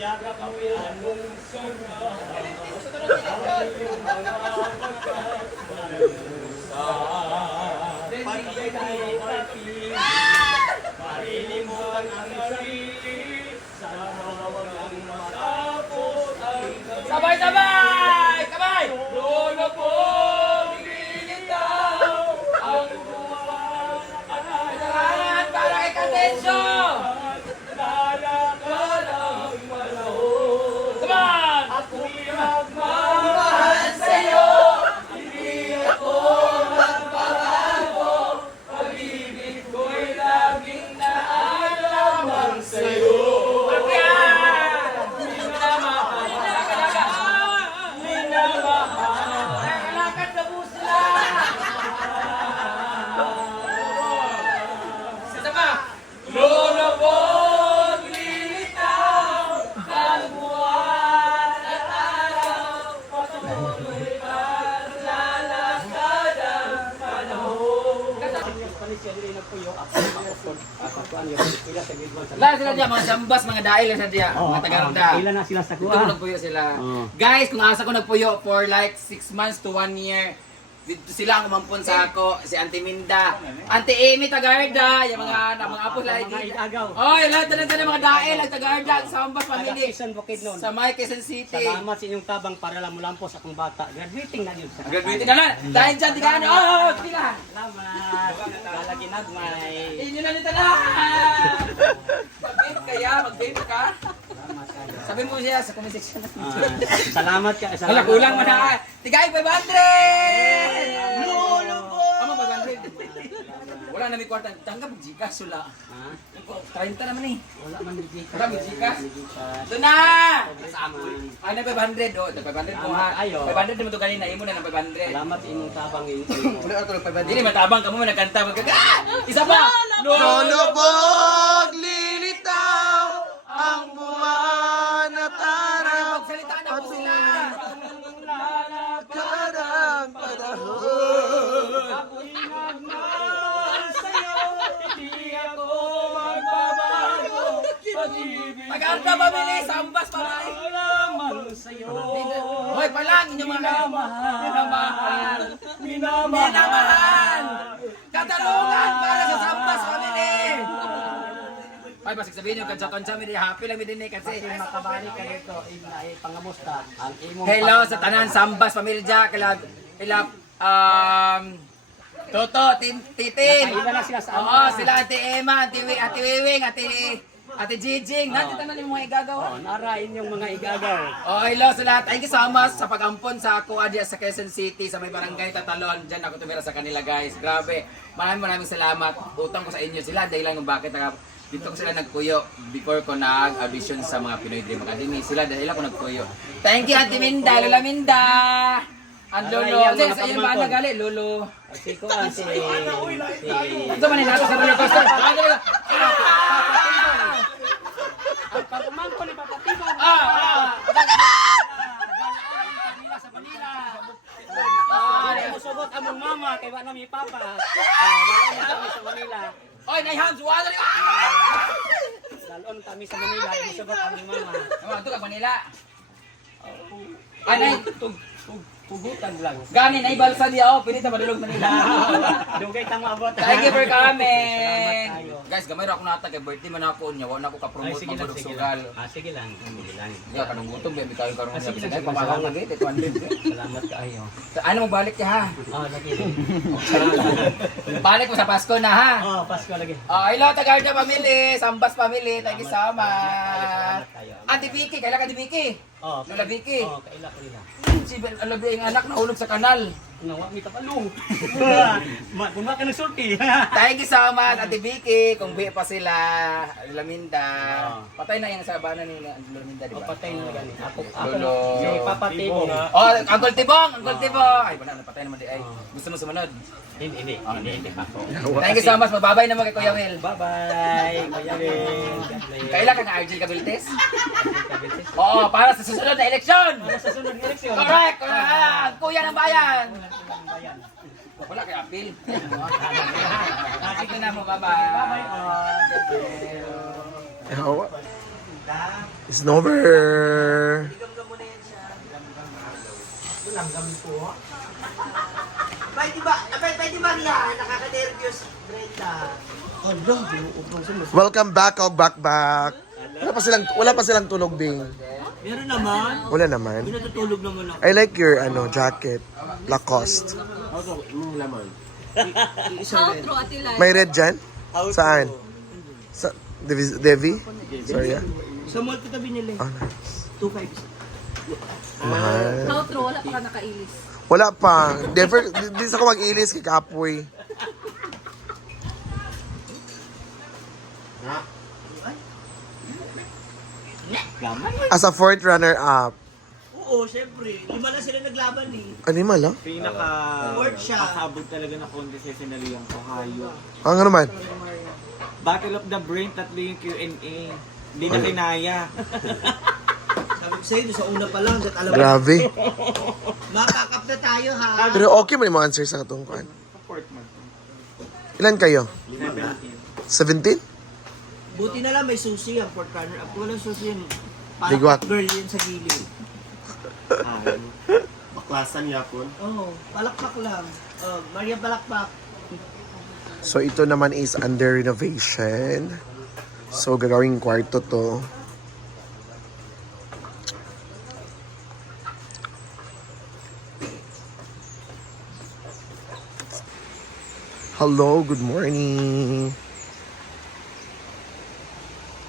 yakap mo anong sarap. Marilimutan ang sarili sa hawag ang matapos ang Sabay-sabay! Kamay! lolo po, nililitaw ang buwan Lahat para kay Katensyo! lalakad ang panahon. Come on! Ako'y nagmamahal sa'yo, hindi ako magbabago. Pag-ibig ko'y laging naalaman sa'yo. Lakad na po sila! Sasama! Lolo po, lilitaw ang buwan at araw. Patuloy at lalakad ang panahon. Lahat sila dyan, mga sambas, mga dail lang sila dyan, mga tagarda. Ilan na sila sa Dito kuha. nagpuyo sila. Oo. Guys, kung asa ko nagpuyo for like 6 months to 1 year, dito sila ang umampun sa ako, si Auntie Minda, Auntie Amy Tagarda, yung mga apo sila. Mga igagaw. Oy, lahat na sila mga dail, ang Tagarda, ang Sambas family. Quezon Bukid nun. Sa May Quezon City. Salamat sa inyong tabang para lang mulampos akong bata. Graduating na yun. Graduating na lang. Dahil dyan, di ka ano. Oh, di ka. Salamat. Lalagi nagmay. Inyo na nito na. Mag-vape kaya, mag-vape ka. Sabi mo siya sa comment section. Salamat ka. Wala, kulang mo na. Tigay, 500! Lolo po! Ama, 500. Wala na may kwarta. Tanggap, Gcash, wala. Ha? 30 naman eh. Wala man yung Gcash. Wala, may Gcash. Ito na! Ay, na 500. Oh, 500 po ha. Ayo. 500 naman ito kanina. Imo na ng 500. Salamat sa inyong tabang ngayon. Hindi, matabang ka mo, nagkanta. Isa pa! Lolo pog lilitaw ang buwan at araw. Magsalita na po sila! Kadang panahon. Ako'y nagmahal sa'yo, hindi ako magbabago. Pag-ibig Tagarda pamili, Sambas pamili! alaman sa'yo. Hoy, palang inyong mga minamahal! Minamahal. Katalungan para sa Sambas family! Ay, pasig sabihin nyo, kansa-kansa mi happy lang mi din eh kasi. Makabalik ka dito. Pangamusta. Ang imong Hello sa tanan Sambas pamilya, kila Toto, Titin. Ilan na sila sa Oo, sila Ate Emma, Ate Wiwing, Ate Jijing. Nanti tanan yung mga igagaw. narain yung mga igagaw. Oh, hello sa lahat. Thank you so much sa pag-ampon sa ako adya sa Quezon City sa may barangay Tatalon. Diyan ako tumira sa kanila, guys. Grabe. Maraming salamat. Utang ko sa inyo sila dahil lang kung bakit dito ko sila nagpuyo before ko nag-audition sa mga Pinoy Dream Academy. Sila dahil ako nagpuyo. Thank you, Auntie Minda, Lola Minda. Ang lolo. Kasi sa iyo ba nagali, lolo? Si ko si Ito man nato sa roller coaster. pagumangko ni papatibon. Sa Manila. Musugot among mama kay wa na mi papa. Dalon kami sa Manila. Oy, Nayhams, wala rin. Dalon kami sa Manila, musugot among mama. Ano to ka Manila? Anay, Pugutan lang. gani na ibalsa diya oh, pili sa madulog Manila. Dugay tang maabot. Thank you for coming. Salamat kayo. Guys, gamay ra ako nata kay birthday man ako nya, wa na ako ka-promote Sige lang, pag sige sugal. lang. Sige lang, sige lang. Ya kanang gutom be bitaw karon Ah, sa sige lang, sige sige pamahal lang. na gid 200. Salamat kaayo. Ano magbalik ka ha? Lagi. Balik mo sa Pasko na ha. Pasko lagi. Hello Tagarda family, Sambas family, thank you so much. Salamat kayo. Auntie Vicky, kailan ka di Vicky? Lola Vicky. Kaila ko nila. Si Ben Alabi ang anak nahulog sa kanal. Nawa mi tapalong. Kung ka nagsulti. Thank you so much, Ate Vicky. Kung buhay pa sila, Laminda. Patay na yung sa bana ni Laminda, di ba? Patay na gani. Ako Lolo. si Papa Tibong. Oh, Uncle Tibong! Uncle Tibong! Ay, wala, napatay naman di ay. Gusto mo sumunod? Hindi pa ako. Thank you so much. Mababay naman kay Kuya Will. Bye-bye. Kuya Len. Kailan ka na Argel Cabiltes? Oo, para sa susunod na eleksyon! Sa sunod ng eleksyon. Correct! Ang kuya ng bayan! Wala kay apil. Sige na mo, bye-bye. Bye-bye. Yawa. It's over. Pwede ba niya? Nakaka-nervyos, Brenda. Welcome back, back. Wala pa silang tulog, Bing. Meron naman. Wala naman. Natutulog naman ako. I like your jacket. Lacoste. Outro, Ate Lai. May red dyan? Saan? Sa Devi? Sorry, Sa mall kita binili. Oh, nice. 2.5. Mahal. Outro, wala pa ka nakailis. Wala pa. Never, di sa ko mag-ilis kay Kapoy. As a fourth runner-up. Oo, syempre. 5 lang sila naglaban eh. Animal, ah? Pinaka Fourth siya. Pasabog talaga na contest sa yung Ohio. Ang ano naman? Battle of the Brain, tatlo yung Q&A. Hindi na kinaya. Sabi ko sa'yo, sa una pa lang, alam mo, Grabe. makakap na tayo ha. Pero okay mo yung mga answer sa itong kuan. Support man. Ilan kayo? 17. 17? Buti na lang may susi ang fourth runner up. Walang susi yun. Ligwak. Palakpak girl yun sa gilid. Baklasan yapon. Oo, palakpak lang. Maria palakpak. So ito naman is under renovation. So gagawing kwarto to. Hello, good morning.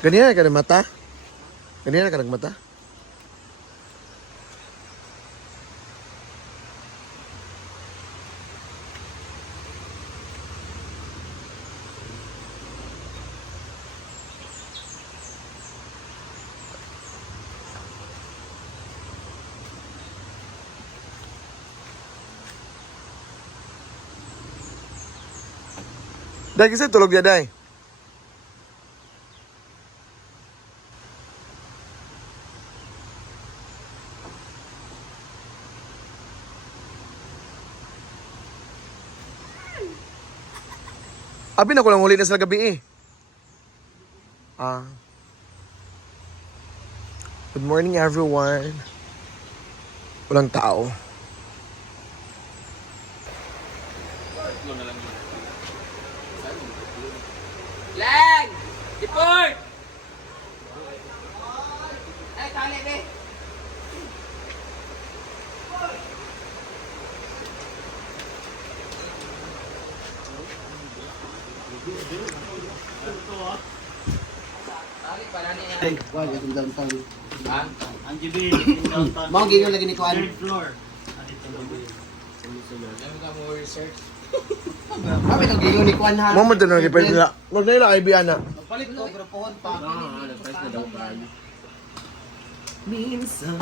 Ganyan ka ng mata? Ganyan ka ng mata? Dahil kasi tulog niya, Day. Abi na ko lang huli na sa gabi eh. Good morning everyone. Walang tao. Lang! Deport! Ay, tali, be! Tali, parani yan. Wag itong downtown. Ha? Ang jibil, downtown. Mga ginyo lagi ni Kuan. Third floor. Ano ka mo research? Kami itong ginyo ni Kuan ha. Mama din na ni pwede na. Wag na yun ang Ibiana. Palit ko, grupohon pa. Minsan.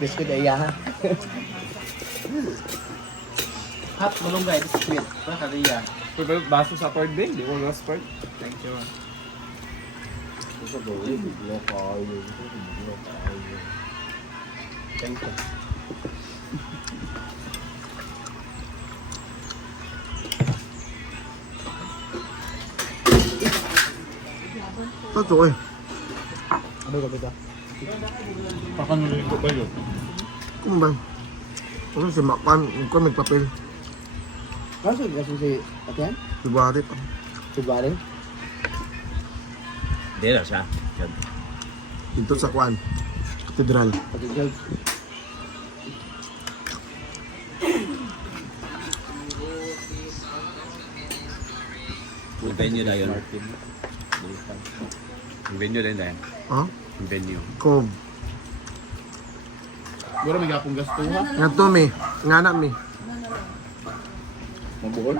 Biskuit ay ha. Hap, malunggay, biskuit. Pakariya. Baso sa Ford Bay, di ko lost Ford. Thank you. Thank you. Totoo eh. Ano ka ba? Pakanuloy ko ba yun? Kung ba? Kasi si Makpan, kung nagpapel. Kaso si Atian? February pa. February? Hindi na siya. Dito sa Kwan. Katedral. Pagkakal. Yung venue na yun. Yung venue din na yan. Ha? Yung venue. Cove. Siguro may gapong gasto ha? Nga to mi. Nga na mi. Mabuhol?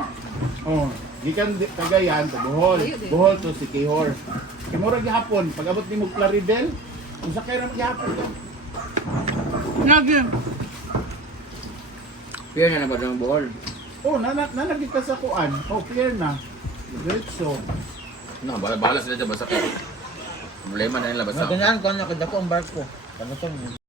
Oo. Gikan Cagayan to Bohol. Bohol to si Kihor. Kimura gihapon, pag abot ni mo Claridel, kung sa kaya gihapon ka. Lagi. Pier na ba ng buhol? Oh, nanagit ka sa kuan. Oh, clear na. Diretso. No, bala sila dyan, basta ka. Problema na nila, basta. Ganyan ko na kada ko ang barko. Ano to?